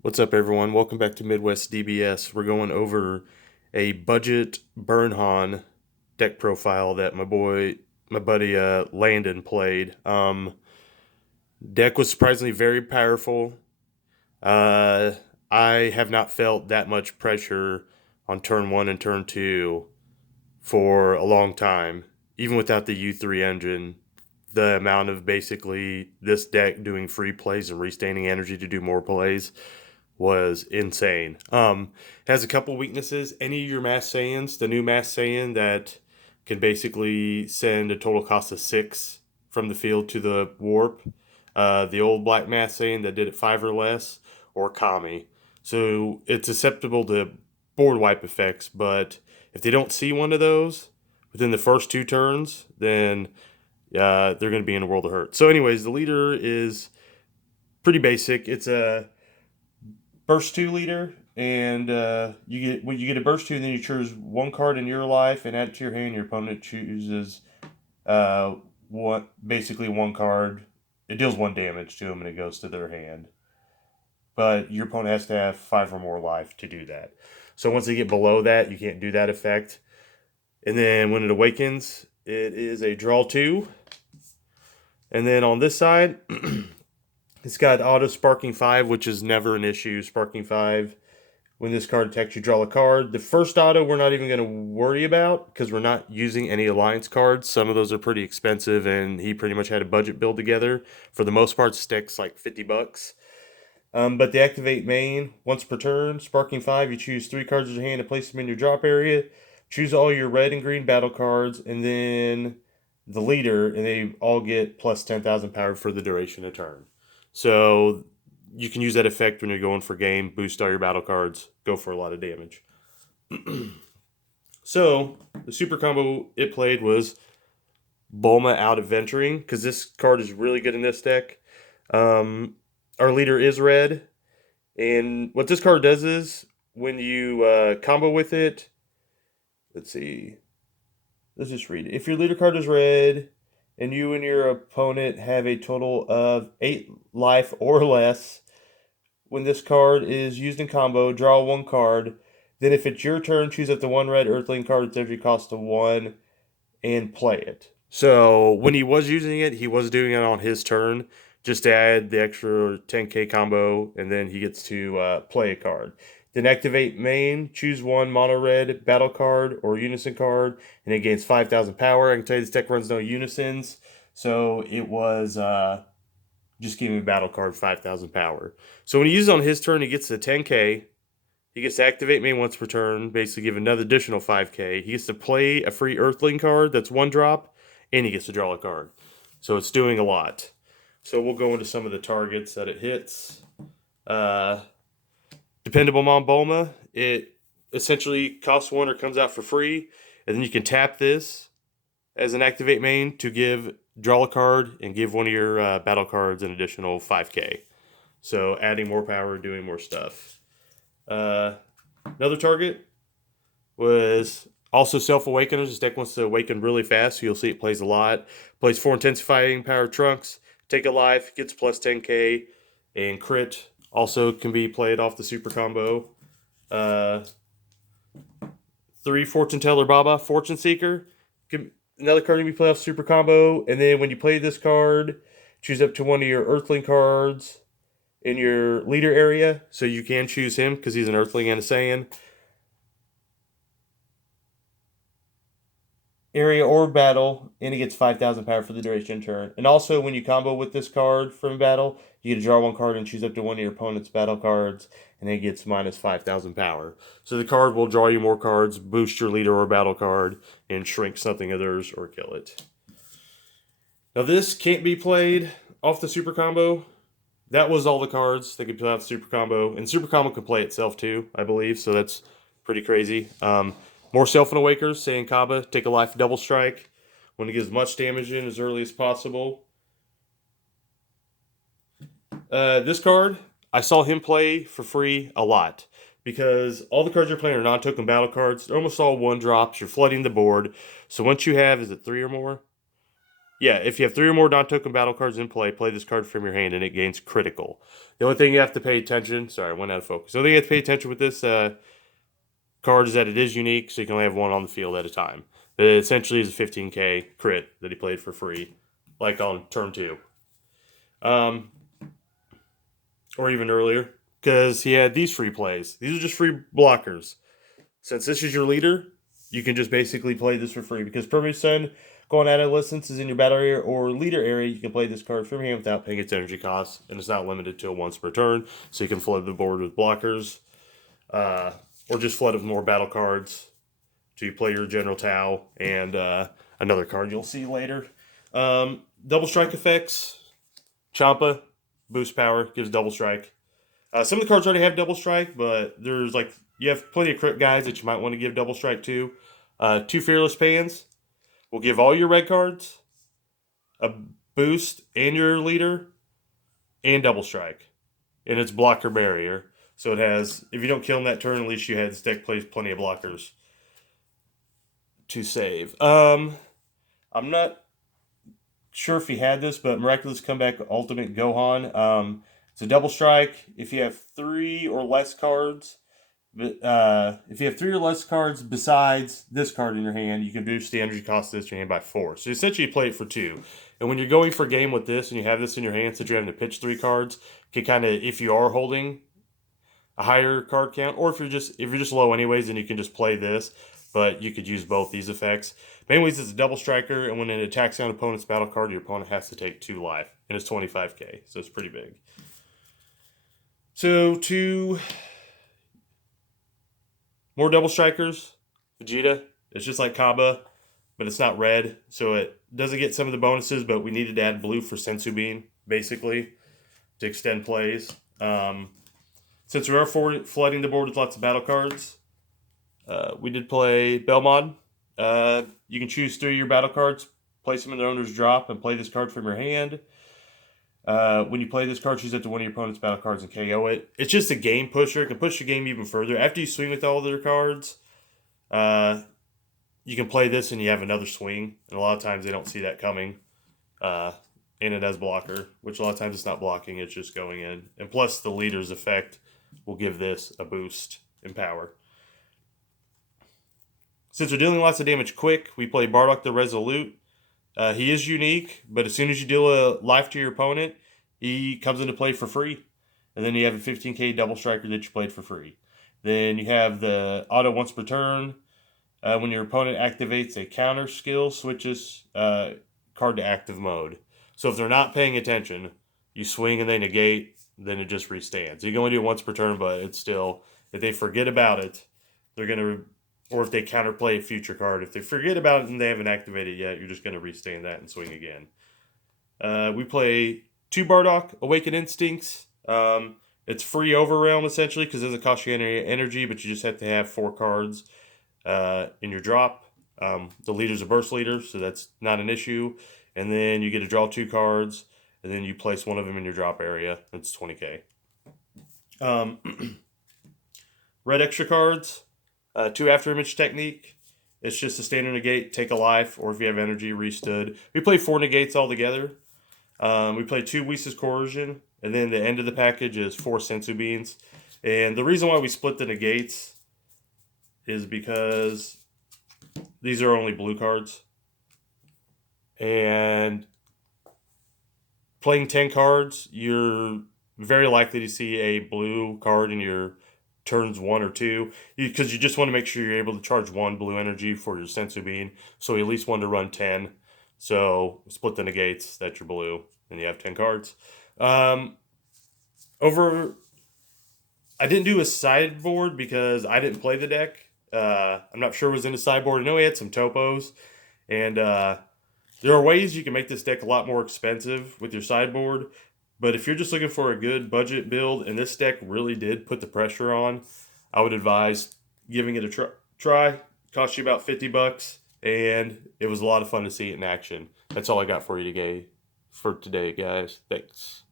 What's up, everyone? Welcome back to Midwest DBS. We're going over a budget Burnhan deck profile that my buddy Landon played. Deck was surprisingly very powerful. Uh, I have not felt that much pressure on turn one and turn two for a long time, even without the U3 engine. The amount of basically this deck doing free plays and restaining energy to do more plays was insane. It has a couple weaknesses. Any of your Mass Saiyans, the new Mass Saiyan that can basically send a total cost of 6 from the field to the warp. The old Black Mass Saiyan that did it 5 or less, or Kami. So it's susceptible to board wipe effects, but if they don't see one of those within the first two turns, then they're going to be in a world of hurt. So, anyways, the leader is pretty basic. It's a burst two leader, and you get a burst two, and then you choose one card in your life and add it to your hand. Your opponent chooses basically one card. It deals one damage to them, and it goes to their hand. But your opponent has to have 5 or more life to do that. So once they get below that, you can't do that effect. And then when it awakens, it is a draw 2. And then on this side, it's got auto Sparking 5, which is never an issue. Sparking 5, when this card attacks, you draw a card. The first auto we're not even going to worry about because we're not using any Alliance cards. Some of those are pretty expensive, and he pretty much had a budget build together. For the most part, sticks like $50. But the activate main, once per turn, Sparking 5, you choose 3 cards in your hand and place them in your drop area. Choose all your red and green battle cards, and then the leader, and they all get plus 10,000 power for the duration of turn. So you can use that effect when you're going for game, boost all your battle cards, go for a lot of damage. So the super combo it played was Bulma out adventuring, because this card is really good in this deck. Our leader is red, and what this card does is when you combo with it, let's see, let's just read it. If your leader card is red, and you and your opponent have a total of 8 life or less, when this card is used in combo, draw one card. Then, if it's your turn, choose up to one red Earthling card. Its every cost of 1 and play it. So, when he was using it, he was doing it on his turn just to add the extra 10k combo, and then he gets to play a card. Then activate main, choose one mono red battle card or unison card, and it gains 5,000 power. I can tell you this deck runs no unisons, so it was just giving a battle card 5,000 power. So when he uses it on his turn, he gets the 10k. He gets to activate main once per turn, basically give another additional 5k. He gets to play a free Earthling card that's one drop, and he gets to draw a card. So it's doing a lot. So we'll go into some of the targets that it hits. Dependable Mom Bulma, it essentially costs 1 or comes out for free, and then you can tap this as an activate main to draw a card and give one of your battle cards an additional 5k. So adding more power, doing more stuff. Another target was also Self-Awakeners. This deck wants to awaken really fast, so you'll see it plays a lot. Plays 4 intensifying power trunks, take a life, gets plus 10k, and crit also can be played off the super combo. 3 Fortune Teller Baba, Fortune Seeker. Another card can be played off super combo, and then when you play this card, choose up to one of your Earthling cards in your leader area, so you can choose him because he's an Earthling and a Saiyan. Area or battle, and he gets 5,000 power for the duration turn. And also, when you combo with this card from battle, you get to draw one card and choose up to one of your opponent's battle cards, and it gets minus 5,000 power. So the card will draw you more cards, boost your leader or battle card, and shrink something of theirs or kill it. Now this can't be played off the super combo. That was all the cards that could play off the super combo, and super combo can play itself too, I believe. So that's pretty crazy. More Self and Awakers, saying Kaba, take a life double strike when it gives much damage in as early as possible. This card, I saw him play for free a lot because all the cards you're playing are non-token battle cards. They're almost all one drops. You're flooding the board. So once you have, is it 3 or more? Yeah, if you have 3 or more non-token battle cards in play, play this card from your hand and it gains critical. The only thing you have to pay attention... Sorry, I went out of focus. The only thing you have to pay attention with this card is that it is unique, so you can only have one on the field at a time. It essentially is a 15k crit that he played for free, like on turn 2. Or even earlier, because he had these free plays. These are just free blockers. Since this is your leader, you can just basically play this for free, because Permanent Sun going out of distance is in your battle area or leader area. You can play this card from hand without paying its energy cost, and it's not limited to once per turn, so you can flood the board with blockers, or just flood with more battle cards to play your General Tau and another card you'll see later. Double strike effects. Champa, boost power, gives double strike. Some of the cards already have double strike, but there's you have plenty of crit guys that you might want to give double strike to. 2 Fearless Pans will give all your red cards a boost and your leader and double strike. And it's blocker barrier. So it has, if you don't kill him that turn, at least you had this deck plays plenty of blockers to save. I'm not sure if he had this, but Miraculous Comeback Ultimate Gohan. It's a double strike. If you have 3 or less cards, if you have 3 or less cards besides this card in your hand, you can boost the energy cost of this in your hand by 4. So essentially you play it for 2. And when you're going for game with this and you have this in your hand, since you're having to pitch 3 cards, can kind of, if you are holding a higher card count, or if you're just low anyways, then you can just play this. But you could use both these effects. Mainways is a double striker, and when it attacks on an opponent's battle card, your opponent has to take 2 life, and it's 25k, so it's pretty big. So 2 more double strikers. Vegeta, it's just like Kaba, but it's not red, so it doesn't get some of the bonuses, but we needed to add blue for Sensu Bean, basically, to extend plays. Since we are flooding the board with lots of battle cards, we did play Belmod. You can choose 3 of your battle cards, place them in their owner's drop, and play this card from your hand. When you play this card, choose up to one of your opponent's battle cards and KO it. It's just a game pusher. It can push the game even further. After you swing with all their cards, you can play this and you have another swing. And a lot of times they don't see that coming. And it has blocker, which a lot of times it's not blocking, it's just going in. And plus the leader's effect will give this a boost in power. Since we're dealing lots of damage quick, we play Bardock the Resolute. He is unique, but as soon as you deal a life to your opponent, he comes into play for free. And then you have a 15k double striker that you played for free. Then you have the auto once per turn. When your opponent activates a counter skill, switches card to active mode. So if they're not paying attention, you swing and they negate, then it just restands. You can only do it once per turn, but it's still, if they forget about it, they're going to, or if they counterplay a future card, if they forget about it and they haven't activated it yet, you're just going to restand that and swing again. We play 2 Bardock, Awaken Instincts. It's free Overrealm, essentially, because it doesn't cost you any energy, but you just have to have 4 cards in your drop. The leader's a burst leader, so that's not an issue. And then you get to draw 2 cards, and then you place one of them in your drop area. That's 20k. Red extra cards, 2 after image technique. It's just a standard negate, take a life, or if you have energy, restood. We play 4 negates altogether. We play 2 Whis' Coercion, and then the end of the package is 4 Sensu Beans. And the reason why we split the negates is because these are only blue cards. And playing 10 cards, you're very likely to see a blue card in your turns 1 or 2, because you just want to make sure you're able to charge 1 blue energy for your Sensu Bean. So you at least want to run 10. So split the negates, that's your blue, and you have 10 cards. I didn't do a sideboard because I didn't play the deck. I'm not sure it was in the sideboard. I know he had some topos, and there are ways you can make this deck a lot more expensive with your sideboard, but if you're just looking for a good budget build, and this deck really did put the pressure on, I would advise giving it a try. Cost you about $50, and it was a lot of fun to see it in action. That's all I got for you today, guys. Thanks.